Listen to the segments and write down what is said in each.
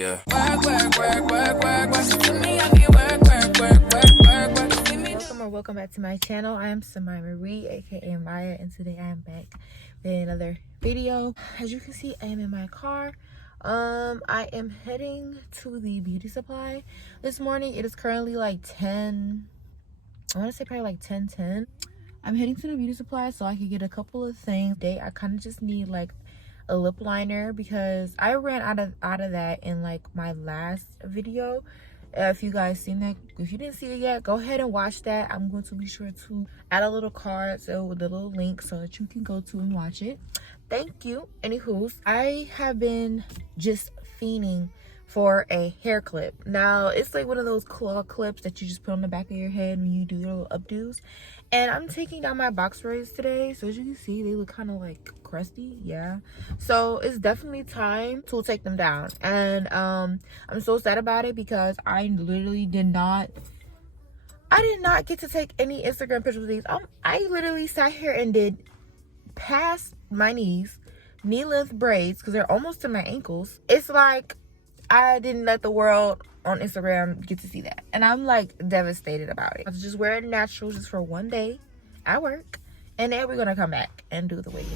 Yeah. Welcome back to my channel. I am Samiahmariem, aka Maya, and today I am back with another video. As you can see, I am in my car. I am heading to the beauty supply this morning. It is currently like 10, I want to say probably like 10:10. I'm heading to the beauty supply so I can get a couple of things. Today I kind of just need like a lip liner because I ran out of that in like my last video. If you guys seen that, if you didn't see it yet, go ahead and watch that. I'm going to be sure to add a little card, so with a little link so that you can go to and watch it. Thank you. Anywho, I have been just fiending for a hair clip. Now it's like one of those claw clips that you just put on the back of your head when you do your little updos. And I'm taking down my box braids today, so as you can see, they look kind of like crusty. Yeah, so it's definitely time to take them down. And I'm so sad about it because I literally did not get to take any Instagram pictures of these. I literally sat here and did past my knees knee length braids because they're almost to my ankles. It's like I didn't let the world on Instagram get to see that, and I'm like devastated about it. I just wear it natural just for one day at work, and then we're gonna come back and do the wig.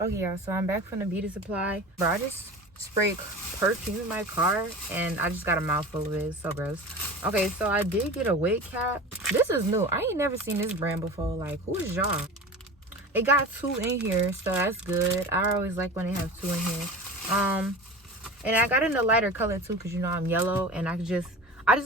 Okay, y'all, so I'm back from the beauty supply. Bro, I just sprayed perfume in my car and I just got a mouthful of it. It's so gross. Okay, so I did get a wig cap. This is new. I ain't never seen this brand before. Like, who is y'all? It got 2 in here, so that's good. I always like when they have 2 in here. And I got in a lighter color too, because you know I'm yellow, and I just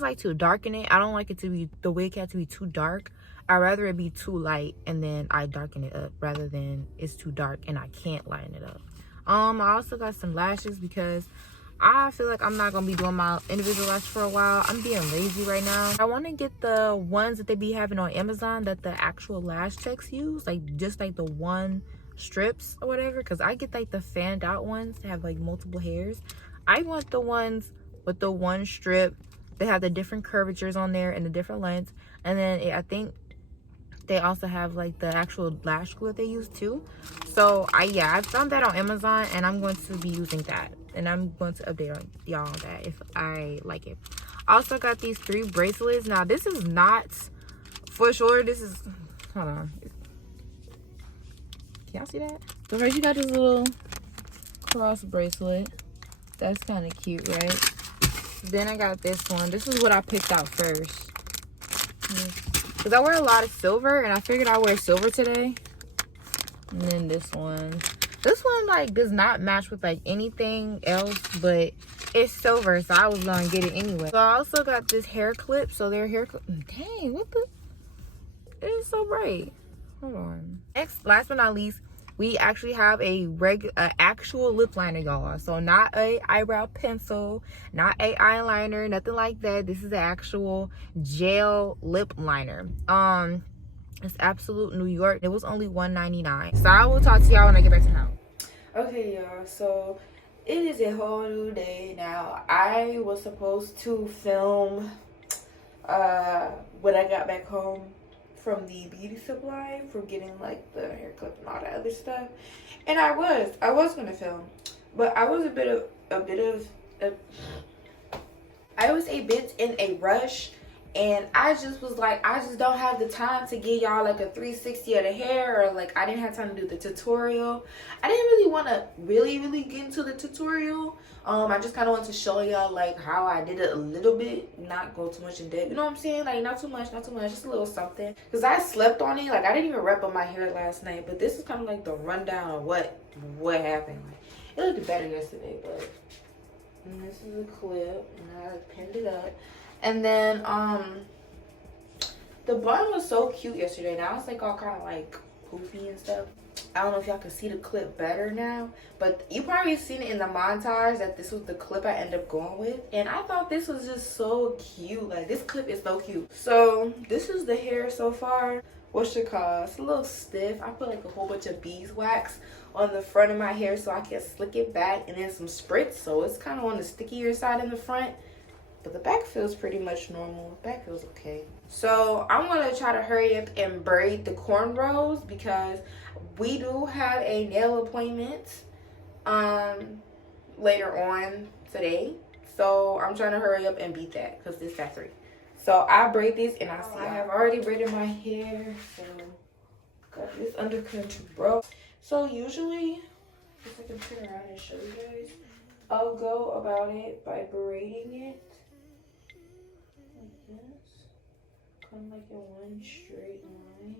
like to darken it. I don't like it to be, the wig cap to be too dark. I'd rather it be too light and then I darken it up rather than it's too dark and I can't lighten it up. I also got some lashes because I feel like I'm not gonna be doing my individual lashes for a while. I'm being lazy right now. I want to get the ones that they be having on Amazon that the actual lash techs use, like just like the one strips or whatever, because I get like the fanned out ones that have like multiple hairs. I want the ones with the one strip. They have the different curvatures on there and the different lengths, and then I think they also have like the actual lash glue that they use too. So I found that on Amazon, and I'm going to be using that, and I'm going to update on y'all on that if I like it. I also got these 3 bracelets. Now this is not for sure, this is, hold on, can y'all see that? So first you got this little cross bracelet. That's kind of cute, right? Then I got this one. This is what I picked out first, because I wear a lot of silver, and I figured I'd wear silver today. And then this one like does not match with like anything else, but it's silver, so I was gonna get it anyway. So I also got this hair clip. So their hair clip, dang, what the, it is so bright. Hold on. Next, last but not least, we actually have a actual lip liner, y'all. So not a eyebrow pencil, not a eyeliner, nothing like that. This is the actual gel lip liner. It's Absolute New York. It was only $1.99. So I will talk to y'all when I get back to house. Okay, y'all, so it is a whole new day now. I was supposed to film when I got back home from the beauty supply, from getting like the hair clip and all that other stuff, and I was gonna film, but I was a bit in a rush, and I just was like, I just don't have the time to give y'all like a 360 of the hair, or like I didn't have time to do the tutorial. I didn't really want to really get into the tutorial. I just kind of want to show y'all like how I did it a little bit, not go too much in depth, you know what I'm saying? Like not too much, just a little something, because I slept on it. Like I didn't even wrap up my hair last night, but this is kind of like the rundown of what happened. Like it looked better yesterday, but this is a clip, and I pinned it up. And then the bun was so cute yesterday. Now it's like all kind of like poofy and stuff. I don't know if y'all can see the clip better now, but you probably seen it in the montage that this was the clip I ended up going with. And I thought this was just so cute. Like, this clip is so cute. So this is the hair so far. What's it called? It's a little stiff. I put like a whole bunch of beeswax on the front of my hair so I can slick it back, and then some spritz, so it's kind of on the stickier side in the front. But the back feels pretty much normal. The back feels okay. So I'm gonna try to hurry up and braid the cornrows because we do have a nail appointment later on today. So I'm trying to hurry up and beat that because it's at 3. So I braid this and I have already braided my hair. So got this under control. So usually, if I can turn around and show you guys, I'll go about it by braiding it like this, kind of like in one straight line.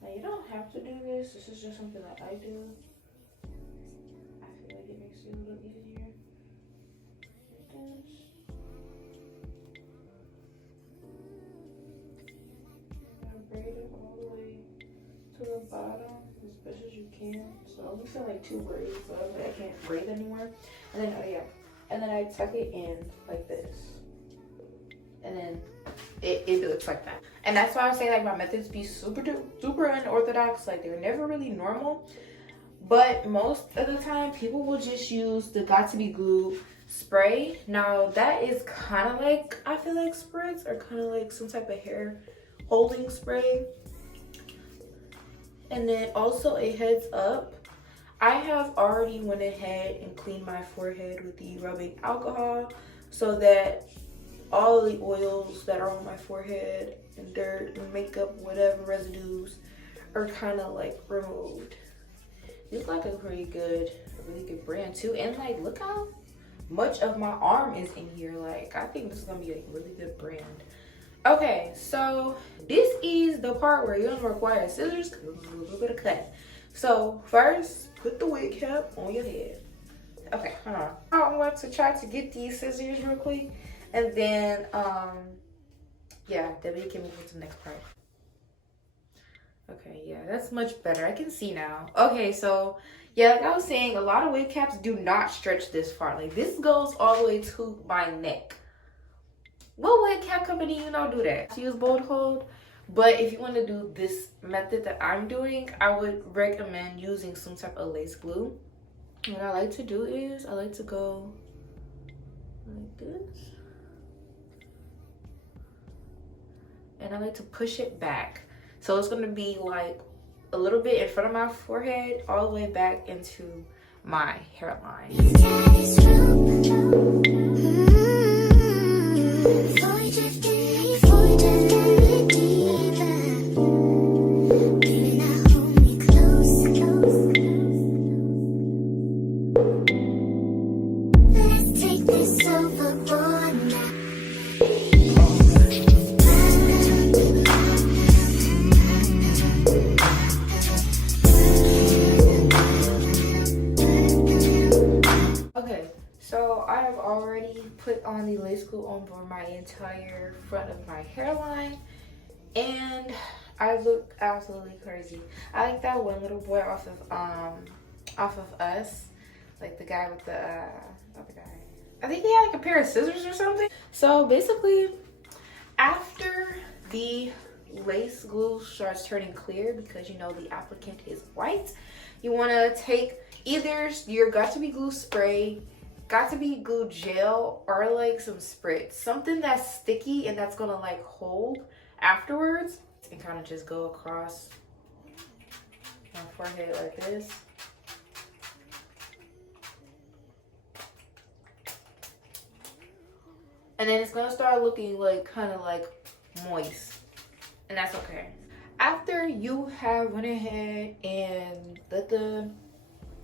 Now you don't have to do this. This is just something that I do. I feel like it makes it a little easier. Like this. Now braid it all the way to the bottom as best as you can. So I only feel like 2 braids, so I can't braid anymore. And then and then I tuck it in like this, and then it looks like that. And that's why I say like my methods be super unorthodox. Like, they're never really normal, but most of the time people will just use the Got To Be Glue spray. Now that is kind of like, I feel like spritz, or kind of like some type of hair holding spray. And then also a heads up, I have already went ahead and cleaned my forehead with the rubbing alcohol so that all the oils that are on my forehead and dirt and makeup, whatever residues, are kind of like removed. It's like a really good brand too. And like, look how much of my arm is in here. Like, I think this is gonna be a really good brand. Okay, so this is the part where you're gonna require scissors because it's a little bit of cut. So first, put the wig cap on your head. Okay, hold on. I'm going to try to get these scissors real quick, and then yeah, then we can move on to the next part. Okay, yeah, that's much better. I can see now. Okay, so yeah, like I was saying, a lot of wig caps do not stretch this far. Like, this goes all the way to my neck. What wig cap company do that? I use bold hold, but if you want to do this method that I'm doing, I would recommend using some type of lace glue. What I like to do is I like to go like this, and I like to push it back. So it's gonna be like a little bit in front of my forehead, all the way back into my hairline. Put on the lace glue over my entire front of my hairline, and I look absolutely crazy. I like that one little boy off of Us, like the guy with the not the guy, I think he had like a pair of scissors or something. So basically, after the lace glue starts turning clear, because the applicant is white, you want to take either your Got To Be Glue spray, Got To Be Glue gel, or like some spritz, something that's sticky and that's gonna like hold afterwards, and kind of just go across my forehead like this. And then it's gonna start looking like kind of like moist, and that's okay. After you have went ahead and let the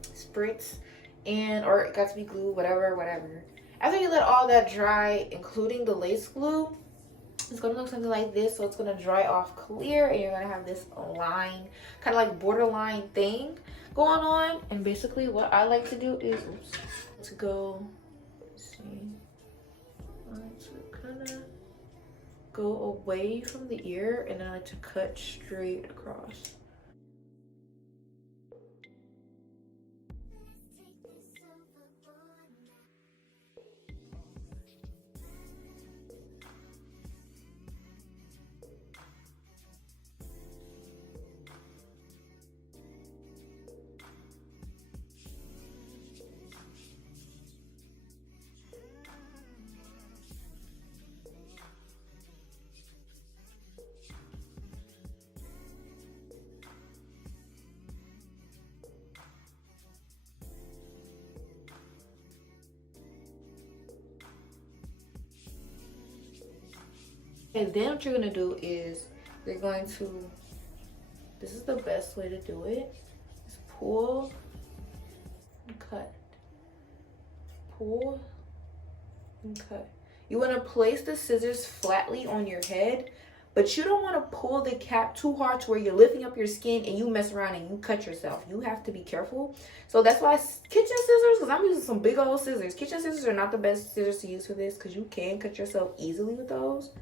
spritz or Got To Be Glue, whatever, after you let all that dry, including the lace glue, it's gonna look something like this. So it's gonna dry off clear, and you're gonna have this line, kind of like borderline thing going on. And basically what I like to do is to go, let's see, I like to kind of go away from the ear, and then I like to cut straight across. And then what you're gonna do is you're going to, this is the best way to do it, is pull and cut. Pull and cut. You want to place the scissors flatly on your head, but you don't want to pull the cap too hard to where you're lifting up your skin and you mess around and you cut yourself. You have to be careful. So that's why kitchen scissors, because I'm using some big old scissors. Kitchen scissors are not the best scissors to use for this because you can cut yourself easily with those.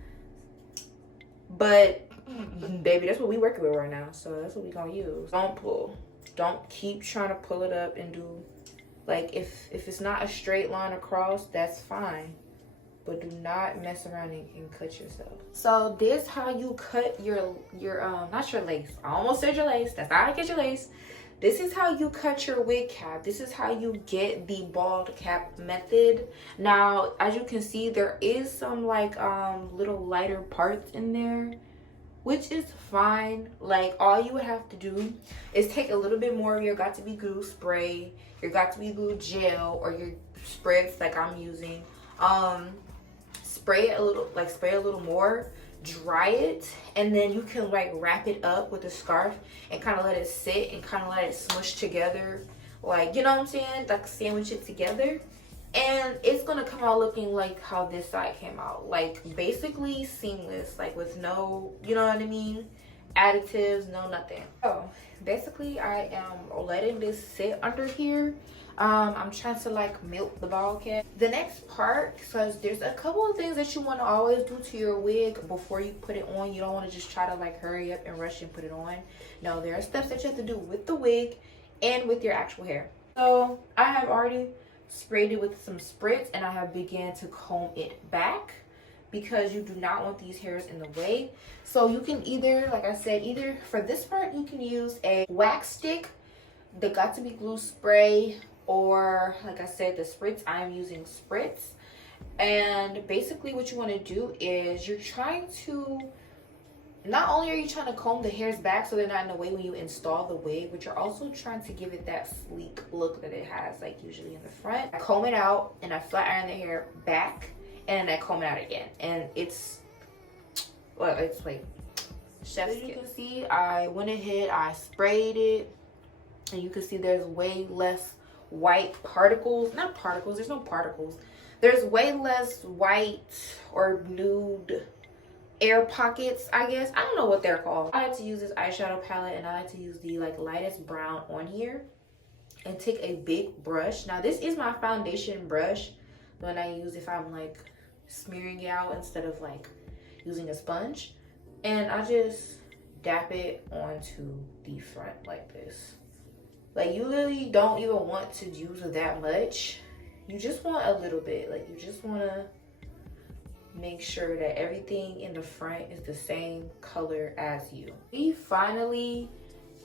But baby, that's what we working with right now, so that's what we gonna use. Don't pull. Don't keep trying to pull it up and do, like, if it's not a straight line across, that's fine, but do not mess around and cut yourself. So this how you cut your not your lace. I almost said your lace. That's not how you get your lace. This is how you cut your wig cap. This is how you get the bald cap method. Now, as you can see, there is some like little lighter parts in there, which is fine. Like, all you would have to do is take a little bit more of your got to be glue spray, your got to be glue gel, or your spreads like I'm using. Spray it a little, like spray a little more, dry it, and then you can like wrap it up with a scarf and kind of let it sit and kind of let it smush together, like, you know what I'm saying, like sandwich it together, and it's gonna come out looking like how this side came out, like basically seamless, like with no, you know what I mean, additives, no nothing. So basically I am letting this sit under here. I'm trying to like melt the bald cap. The next part, because there's a couple of things that you want to always do to your wig before you put it on. You don't want to just try to like hurry up and rush and put it on. No, there are steps that you have to do with the wig and with your actual hair. So I have already sprayed it with some spritz and I have began to comb it back because you do not want these hairs in the way. So you can either, like I said, either for this part you can use a wax stick, the got to be glue spray, or like I said, the spritz. I am using spritz. And basically what you want to do is you're trying to, not only are you trying to comb the hairs back so they're not in the way when you install the wig, but you're also trying to give it that sleek look that it has, like usually in the front. I comb it out and I flat iron the hair back, and then I comb it out again, and it's, well, it's like chef's kiss. You can see I went ahead, I sprayed it, and you can see there's way less white particles. Not particles, there's no particles. There's way less white or nude air pockets, I guess. I don't know what they're called. I like to use this eyeshadow palette, and I like to use the like lightest brown on here and take a big brush. Now this is my foundation brush when I use if I'm like smearing it out instead of like using a sponge, and I just dap it onto the front like this. Like, you really don't even want to use that much. You just want a little bit. Like, you just want to make sure that everything in the front is the same color as you. We finally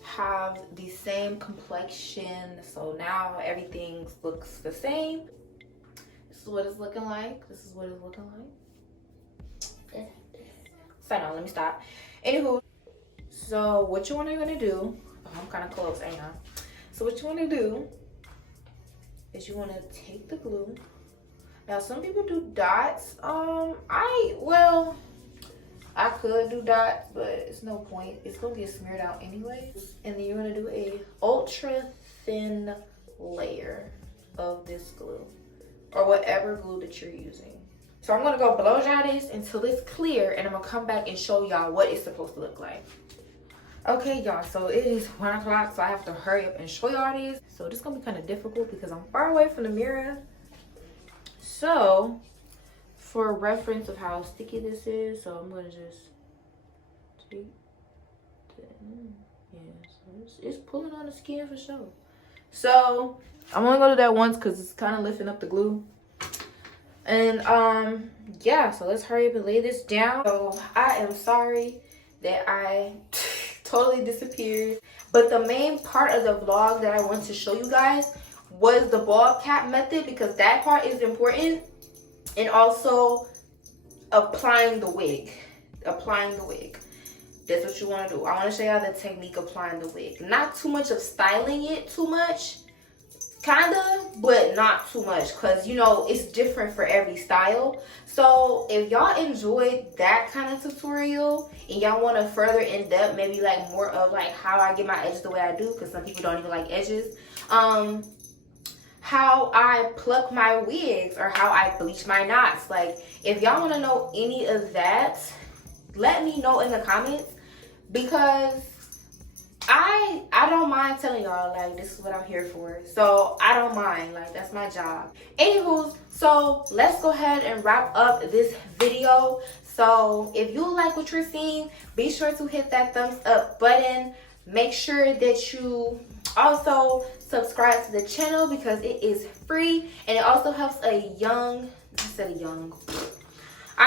have the same complexion. So now everything looks the same. This is what it's looking like. This is what it's looking like. So now, let me stop. Anywho, so what you want to do, I'm kind of close, ain't I? So what you want to do is you want to take the glue. Now some people do dots. I could do dots, but it's no point. It's gonna get smeared out anyway. And then you're gonna do a ultra thin layer of this glue, or whatever glue that you're using. So I'm gonna go blow dry this until it's clear, and I'm gonna come back and show y'all what it's supposed to look like. Okay, y'all, so it is 1 o'clock, so I have to hurry up and show y'all this. So this is gonna be kind of difficult because I'm far away from the mirror. So for reference of how sticky this is, so I'm gonna just take so it's pulling on the skin for sure. So I'm only gonna do that once because it's kind of lifting up the glue. And yeah, so let's hurry up and lay this down. So I am sorry that I totally disappeared, but the main part of the vlog that I want to show you guys was the bald cap method, because that part is important, and also applying the wig. That's what you want to do. I want to show y'all the technique applying the wig. Not too much of styling it too much, kinda, but not too much, because you know it's different for every style. So if y'all enjoyed that kind of tutorial and y'all want to further in depth, maybe like more of like how I get my edges the way I do, because some people don't even like edges, how I pluck my wigs or how I bleach my knots, like if y'all want to know any of that, let me know in the comments, because I don't mind telling y'all, like, this is what I'm here for. So I don't mind, like, that's my job. Anywho, so let's go ahead and wrap up this video. So if you like what you're seeing, be sure to hit that thumbs up button. Make sure that you also subscribe to the channel, because it is free, and it also helps I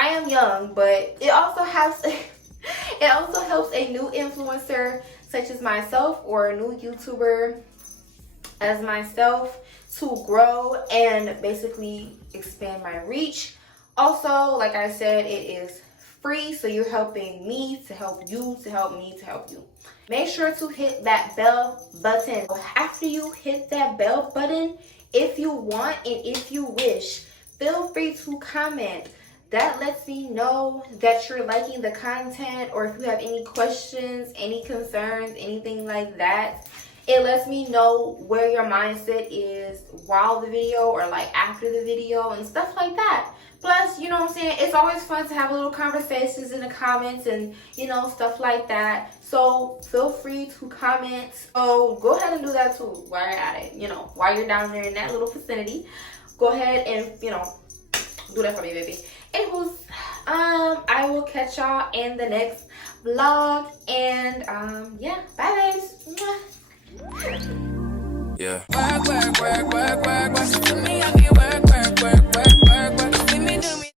am young, but it also helps a new influencer such as myself, or a new YouTuber as myself, to grow and basically expand my reach. Also, like I said, it is free, so you're helping me to help you, to help me to help you. Make sure to hit that bell button. After you hit that bell button, if you want and if you wish, feel free to comment. That lets me know that you're liking the content, or if you have any questions, any concerns, anything like that. It lets me know where your mindset is while the video or like after the video and stuff like that. Plus, you know what I'm saying, it's always fun to have little conversations in the comments and, you know, stuff like that. So feel free to comment. So go ahead and do that too while you're at it. You know, while you're down there in that little vicinity, go ahead and, you know, do that for me, baby. Anyways, I will catch y'all in the next vlog, and yeah, bye guys. Yeah. Work, work, work, work, work, work.